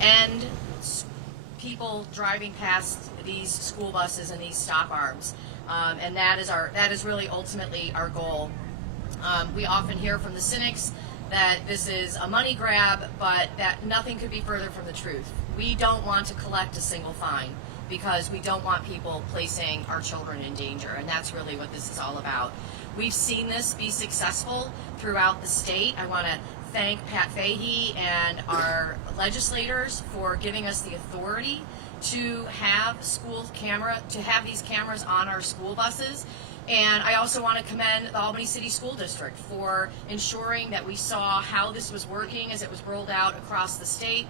end people driving past these school buses and these stop arms, and that is really ultimately our goal. We often hear from the cynics that this is a money grab, but that nothing could be further from the truth. We don't want to collect a single fine because we don't want people placing our children in danger, and that's really what this is all about. We've seen this be successful throughout the state. I want to thank Pat Fahey and our legislators for giving us the authority to have these cameras on our school buses. And I also want to commend the Albany City School District for ensuring that we saw how this was working as it was rolled out across the state,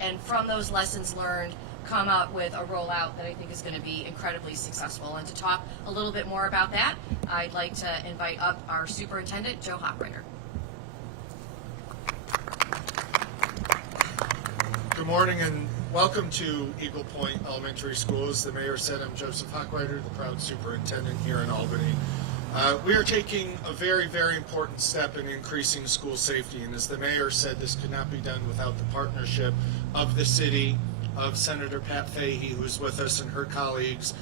and from those lessons learned, come up with a rollout that I think is going to be incredibly successful. And to talk a little bit more about that, I'd like to invite up our superintendent, Joe Hochreiter. Good morning and welcome to Eagle Point Elementary School. As the mayor said, I'm Joseph Hochreiter, the proud superintendent here in Albany. We are taking a very, very important step in increasing school safety, and as the mayor said, this could not be done without the partnership of the city, of Senator Pat Fahey, who is with us, and her colleagues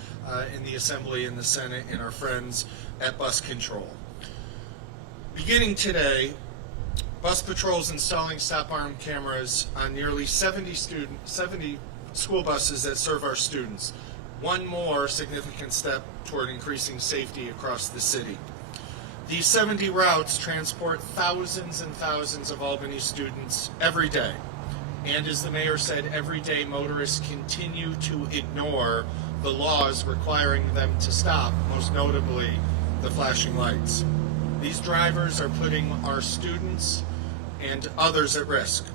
in the Assembly and the Senate, and our friends at Bus Control. Beginning today, Buspatrol is installing stop arm cameras on nearly 70 school buses that serve our students. One more significant step toward increasing safety across the city. These 70 routes transport thousands and thousands of Albany students every day. And as the mayor said, every day motorists continue to ignore the laws requiring them to stop, most notably the flashing lights. These drivers are putting our students and others at risk.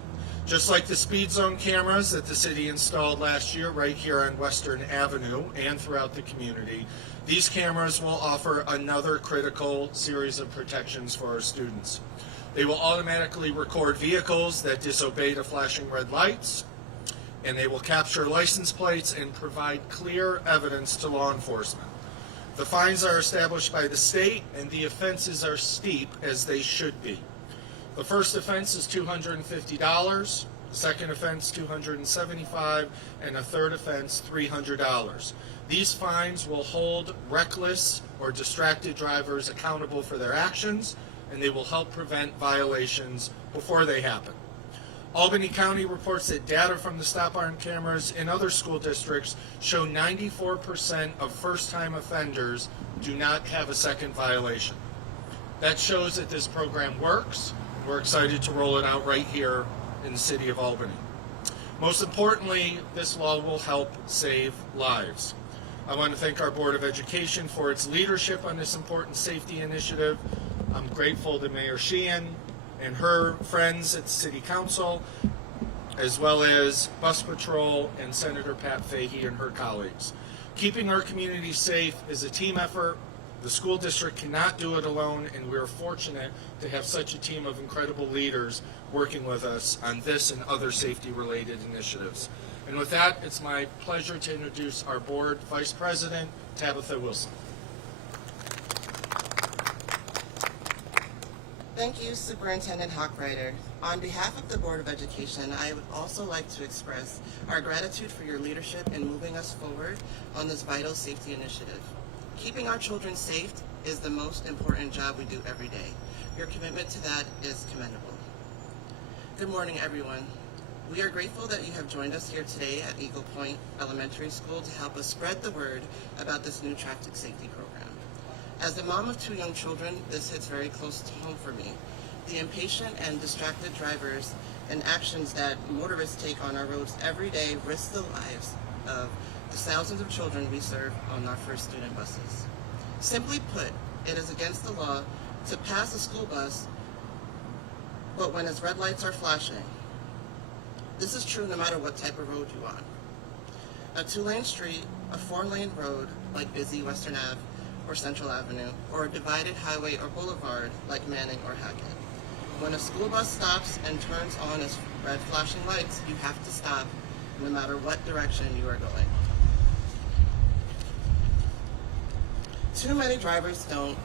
Just like the speed zone cameras that the city installed last year right here on Western Avenue and throughout the community, these cameras will offer another critical series of protections for our students. They will automatically record vehicles that disobey the flashing red lights, and they will capture license plates and provide clear evidence to law enforcement. The fines are established by the state, and the offenses are steep, as they should be. The first offense is $250, the second offense $275, and a third offense $300. These fines will hold reckless or distracted drivers accountable for their actions, and they will help prevent violations before they happen. Albany County reports that data from the stop arm cameras in other school districts show 94% of first-time offenders do not have a second violation. That shows that this program works. We're excited to roll it out right here in the City of Albany. Most importantly, this law will help save lives. I want to thank our Board of Education for its leadership on this important safety initiative. I'm grateful to Mayor Sheehan and her friends at the City Council, as well as Bus Patrol and Senator Pat Fahey and her colleagues. Keeping our community safe is a team effort. The school district cannot do it alone, and we're fortunate to have such a team of incredible leaders working with us on this and other safety-related initiatives. And with that, it's my pleasure to introduce our board vice president, Tabitha Wilson. Thank you, Superintendent Hochreiter. On behalf of the Board of Education, I would also like to express our gratitude for your leadership in moving us forward on this vital safety initiative. Keeping our children safe is the most important job we do every day. Your commitment to that is commendable. Good morning, everyone. We are grateful that you have joined us here today at Eagle Point Elementary School to help us spread the word about this new traffic safety program. As the mom of 2 young children, this hits very close to home for me. The impatient and distracted drivers and actions that motorists take on our roads every day risk the lives of the thousands of children we serve on our first student buses. Simply put, it is against the law to pass a school bus, but when its red lights are flashing. This is true no matter what type of road you're on. A 2-lane street, a 4-lane road like busy Western Ave or Central Avenue, or a divided highway or boulevard like Manning or Hackett. When a school bus stops and turns on its red flashing lights, you have to stop no matter what direction you are going. Too many drivers don't.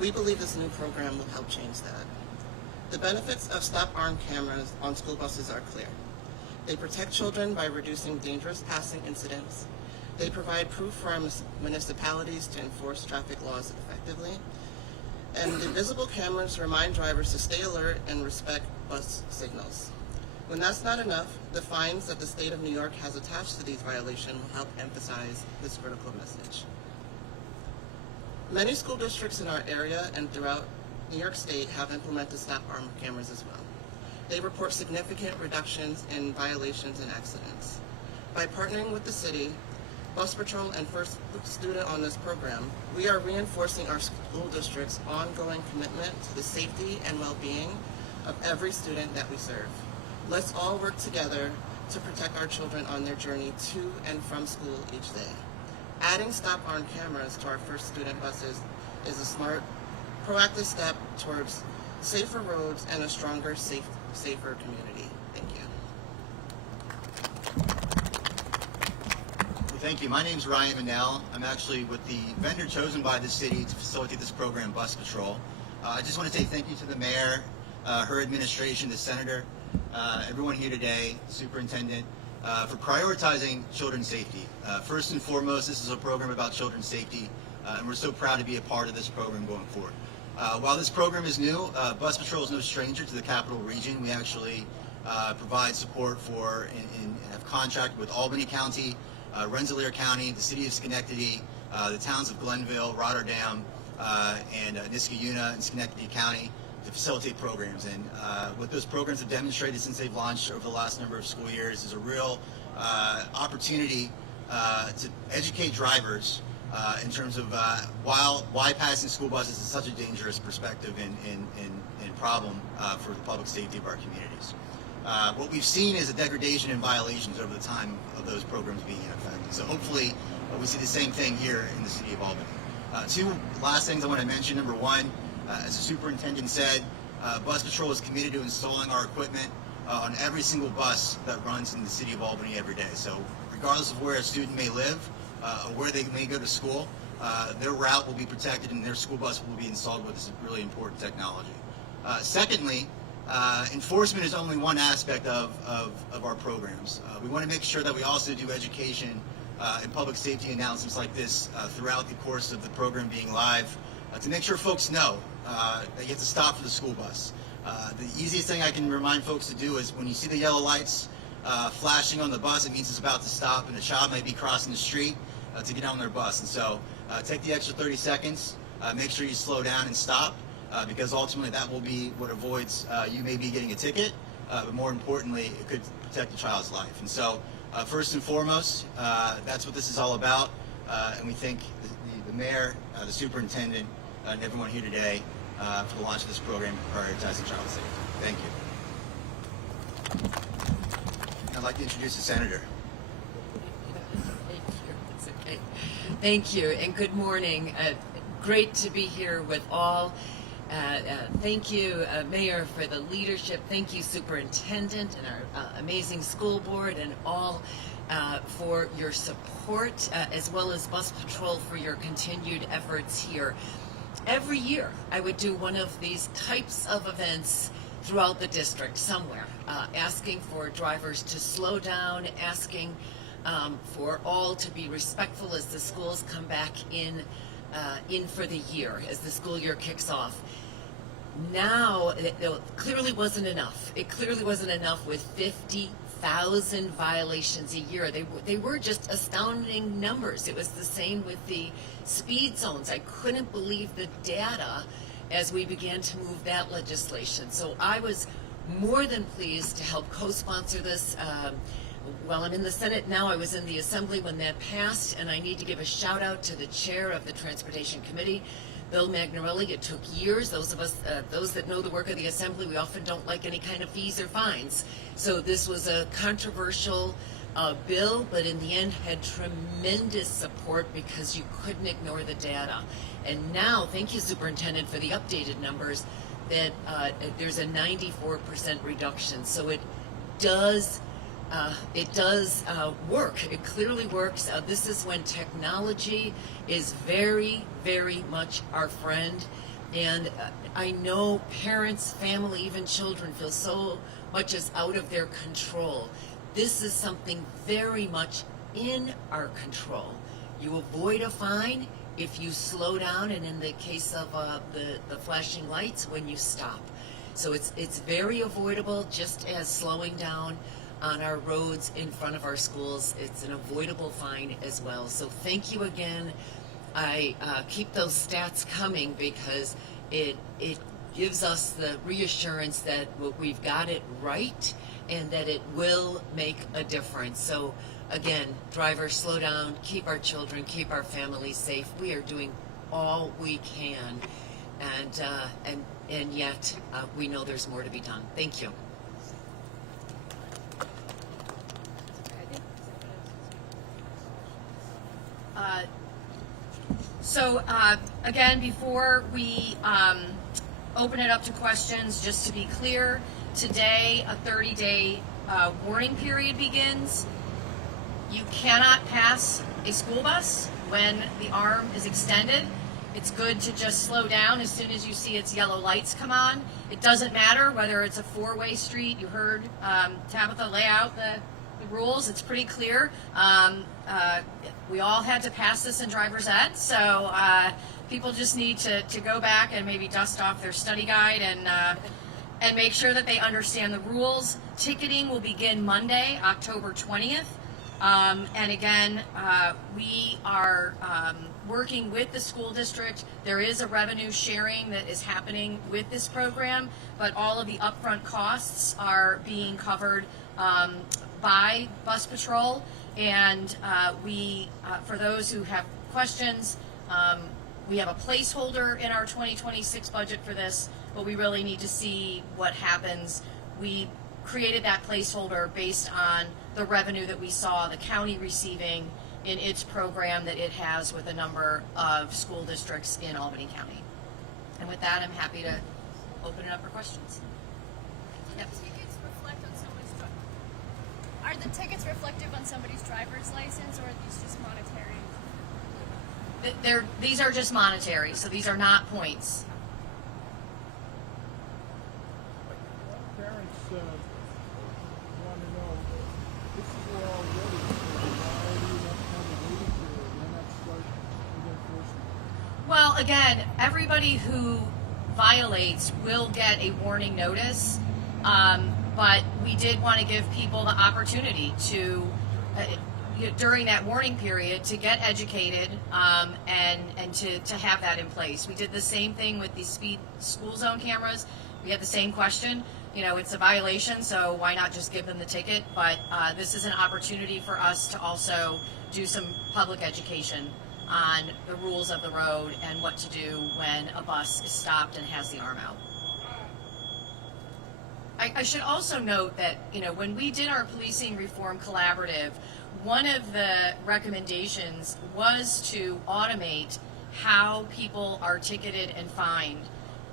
We believe this new program will help change that. The benefits of stop arm cameras on school buses are clear. They protect children by reducing dangerous passing incidents. They provide proof for our municipalities to enforce traffic laws effectively. And the visible cameras remind drivers to stay alert and respect bus signals. When that's not enough, the fines that the state of New York has attached to these violations will help emphasize this critical message. Many school districts in our area and throughout New York State have implemented stop arm cameras as well. They report significant reductions in violations and accidents. By partnering with the city, Buspatrol, and First Student on this program, we are reinforcing our school district's ongoing commitment to the safety and well-being of every student that we serve. Let's all work together to protect our children on their journey to and from school each day. Adding stop arm cameras to our First Student buses is a smart, proactive step towards safer roads and a stronger, safer community. Thank you. Well, thank you. My name's Ryan Manel. I'm actually with the vendor chosen by the city to facilitate this program, Buspatrol. I just want to say thank you to the mayor, her administration, the senator, everyone here today, superintendent, for prioritizing children's safety. First and foremost, this is a program about children's safety, and we're so proud to be a part of this program going forward. While this program is new, Buspatrol is no stranger to the Capital Region. We actually provide support for and have contracted with Albany County, Rensselaer County, the City of Schenectady, the towns of Glenville, Rotterdam, and Niskayuna and Schenectady County to facilitate programs. And what those programs have demonstrated since they've launched over the last number of school years is a real opportunity to educate drivers in terms of why passing school buses is such a dangerous perspective and problem for the public safety of our communities. What we've seen is a degradation in violations over the time of those programs being in effect. So hopefully we see the same thing here in the City of Albany. Two last things I want to mention. Number one, as the superintendent said, Buspatrol is committed to installing our equipment on every single bus that runs in the City of Albany every day. So regardless of where a student may live or where they may go to school, their route will be protected and their school bus will be installed with this really important technology. Secondly, enforcement is only one aspect of our programs. We want to make sure that we also do education and public safety announcements like this throughout the course of the program being live to make sure folks know that you have to stop for the school bus. The easiest thing I can remind folks to do is when you see the yellow lights flashing on the bus, it means it's about to stop and a child might be crossing the street to get on their bus. And so take the extra 30 seconds, make sure you slow down and stop because ultimately that will be what avoids you maybe getting a ticket, but more importantly, it could protect the child's life. And so first and foremost, that's what this is all about. And we thank the mayor, the superintendent, and everyone here today for the launch of this program prioritizing child safety. Thank you. I'd like to introduce the senator. It's okay. Thank you, and good morning. Great to be here with all. Thank you, Mayor, for the leadership. Thank you, Superintendent, and our amazing school board, and all for your support, as well as Buspatrol for your continued efforts here. Every year, I would do one of these types of events throughout the district somewhere, asking for drivers to slow down, asking for all to be respectful as the schools come back in for the year, as the school year kicks off. Now, it clearly wasn't enough. It clearly wasn't enough with 50,000 violations a year. They were just astounding numbers. It was the same with the speed zones. I couldn't believe the data as we began to move that legislation. So I was more than pleased to help co-sponsor this. While I'm in the Senate now, I was in the Assembly when that passed, and I need to give a shout out to the chair of the Transportation Committee, Bill Magnarelli. It took years. Those of us, those that know the work of the Assembly, we often don't like any kind of fees or fines. So this was a controversial bill, but in the end had tremendous support because you couldn't ignore the data. And now, thank you, Superintendent, for the updated numbers, that there's a 94% reduction. So it does work. It clearly works. This is when technology is very, very much our friend. And I know parents, family, even children feel so much is out of their control. this is something very much in our control. You avoid a fine if you slow down, and in the case of the flashing lights, when you stop. So it's very avoidable, just as slowing down on our roads in front of our schools. It's an avoidable fine as well. So thank you again. I keep those stats coming because it gives us the reassurance that we've got it right and that it will make a difference. So again, drivers, slow down, keep our children, keep our families safe. We are doing all we can, and yet we know there's more to be done. Thank you. Again, before we open it up to questions, just to be clear, today a 30-day warning period begins. You cannot pass a school bus when the arm is extended. It's good to just slow down as soon as you see its yellow lights come on. It doesn't matter whether it's a four-way street. You heard Tabitha lay out the rules. It's pretty clear. We all had to pass this in driver's ed, so people just need to go back and maybe dust off their study guide and make sure that they understand the rules. Ticketing will begin Monday, October 20th. And again, we are working with the school district. There is a revenue sharing that is happening with this program, but all of the upfront costs are being covered by Buspatrol. And for those who have questions, we have a placeholder in our 2026 budget for this, but we really need to see what happens. We created that placeholder based on the revenue that we saw the county receiving in its program that it has with a number of school districts in Albany County. And with that, I'm happy to open it up for questions. Yep. Tickets reflect on someone's Are the tickets reflective on somebody's driver's license, or are these just monetary? These are just monetary, so these are not points. Parents want to know, this is where already, so why do you not have a waiting period? Why not start with enforcement? Well, again, everybody who violates will get a warning notice, but we did want to give people the opportunity to, during that warning period, to get educated and to have that in place. We did the same thing with the speed school zone cameras. We had the same question. You know, it's a violation, so why not just give them the ticket? But this is an opportunity for us to also do some public education on the rules of the road and what to do when a bus is stopped and has the arm out. I should also note that, you know, when we did our policing reform collaborative, one of the recommendations was to automate how people are ticketed and fined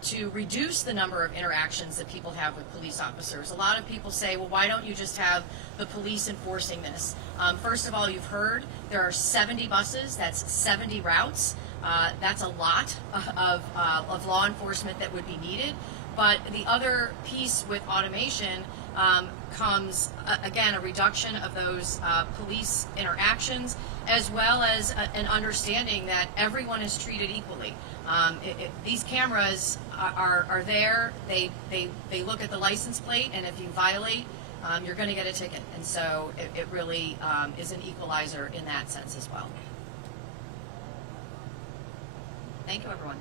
to reduce the number of interactions that people have with police officers. A lot of people say, well, why don't you just have the police enforcing this? First of all, you've heard there are 70 buses, that's 70 routes. That's a lot of law enforcement that would be needed. But the other piece with automation comes, again, a reduction of those police interactions, as well as an understanding that everyone is treated equally. These cameras are there, they look at the license plate, and if you violate, you're going to get a ticket. And so it really is an equalizer in that sense as well. Thank you, everyone.